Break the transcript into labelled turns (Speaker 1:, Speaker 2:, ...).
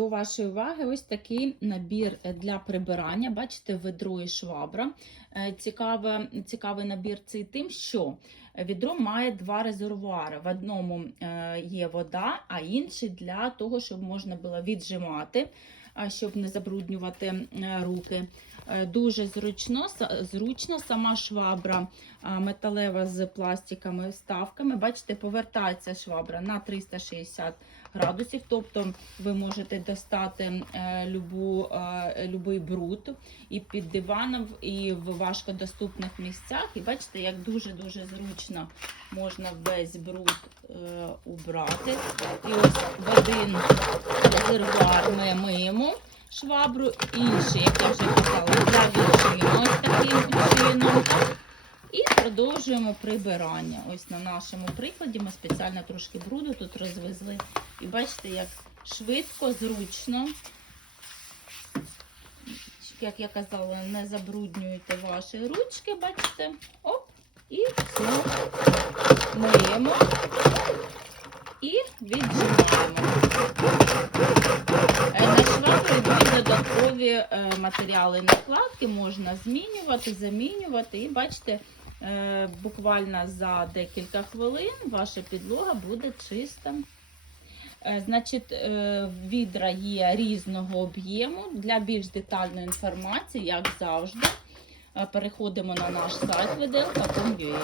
Speaker 1: до вашої уваги ось такий набір для прибирання. Бачите, ведро і швабра. Е, Цікаве, цікавий набір цей тим, що відро має два резервуари. В одному е, є вода, а інший для того, щоб можна було віджимати, щоб не забруднювати е, руки. Е, Дуже зручно, зручно сама швабра металева з пластиковими вставками. Бачите, повертається швабра на 360 градусів, тобто ви можете достати е, любу, е, любий бруд і під диваном, і в важкодоступних місцях. І бачите, як дуже-дуже зручно можна весь бруд е, убрати. І ось в один резервуар ми миємо швабру, інший, як я вже казала, завішуємо таким чином. І продовжуємо прибирання. Ось на нашому прикладі ми спеціально трошки бруду тут розвезли. І бачите, як швидко, зручно. Як я казала, не забруднюйте ваші ручки, бачите. Оп, і знову миємо і віджимаємо. Е, На швабру йдуть додаткові е, матеріали накладки, можна змінювати, замінювати. І бачите, е, буквально за декілька хвилин ваша підлога буде чиста. Е, Значить, е, відра є різного об'єму. Для більш детальної інформації, як завжди, е, переходимо на наш сайт vdl.com.ua.